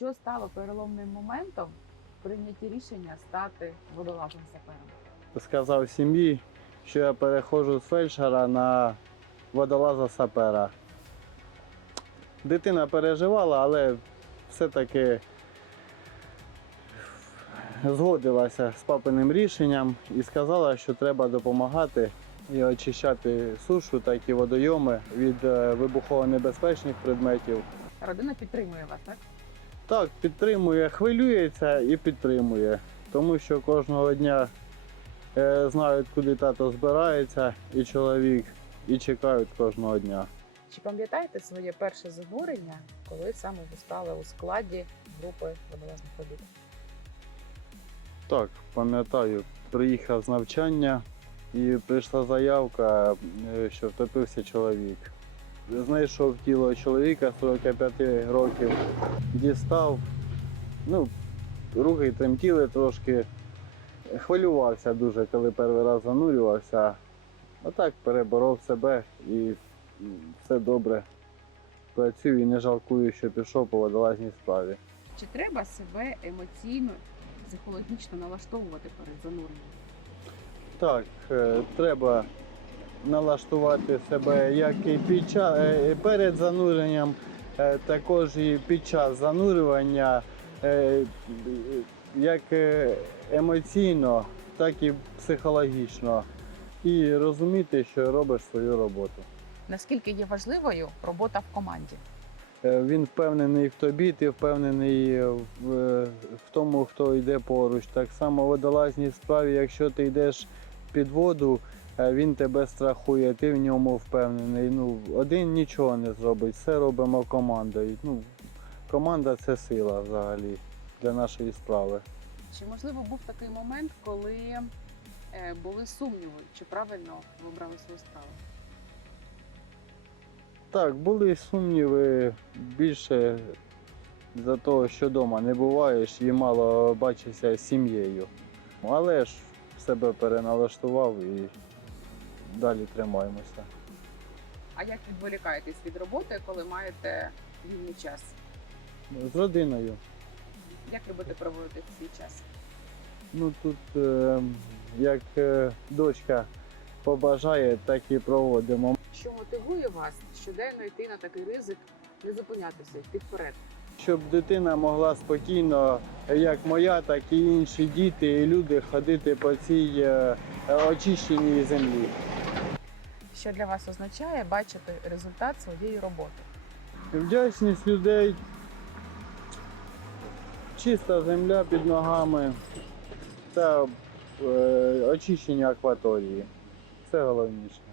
Що стало переломним моментом в прийнятті рішення стати водолазом сапером? Сказав сім'ї, що я переходжу з фельдшера на водолаза сапера. Дитина переживала, але все-таки згодилася з папиним рішенням і сказала, що треба допомагати і очищати сушу, так і водойоми від е, вибухово-небезпечних предметів. Родина підтримує вас, так? Так, підтримує, хвилюється і підтримує, тому що кожного дня е, знають, куди тато збирається, і чоловік, і чекають кожного дня. Чи пам'ятаєте своє перше занурення, коли саме ви стали у складі групи водолазних робіт? Так, пам'ятаю, приїхав з навчання і прийшла заявка, е, що втопився чоловік. Знайшов тіло чоловіка 45 років, дістав, ну, руки тремтіли трошки. Хвилювався дуже, коли перший раз занурювався. А так переборов себе і все добре. Працюю і не жалкую, що пішов по водолазній справі. Чи треба себе емоційно, психологічно налаштовувати перед зануренням? Так, е, треба налаштувати себе як і під час, перед зануренням, е, також і під час занурювання, е, як е, емоційно, так і психологічно. І розуміти, що робиш свою роботу. Наскільки є важливою робота в команді? Е, Він впевнений в тобі, ти впевнений в, е, в тому, хто йде поруч. Так само в водолазній справі, якщо ти йдеш під воду, е, він тебе страхує, ти в ньому впевнений. Ну, один нічого не зробить, все робимо командою. Ну, команда це сила взагалі для нашої справи. Чи можливо був такий момент, коли е, були сумніви, чи правильно ви обрали свою справу? Так, були сумніви більше за того, що вдома не буваєш і мало бачишся з сім'єю. Але ж себе переналаштував і далі тримаємося. А як відволікаєтесь від роботи, коли маєте вільний час? З родиною. Як любите проводити свій час? Ну тут е, як е, дочка побажає, так і проводимо. Що мотивує вас щоденно йти на такий ризик, не зупинятися, йти вперед? Щоб дитина могла спокійно, як моя, так і інші діти і люди ходити по цій е, очищеній землі. Що для вас означає бачити результат своєї роботи? Вдячність людей, чиста земля під ногами та е, очищення акваторії. Це головніше.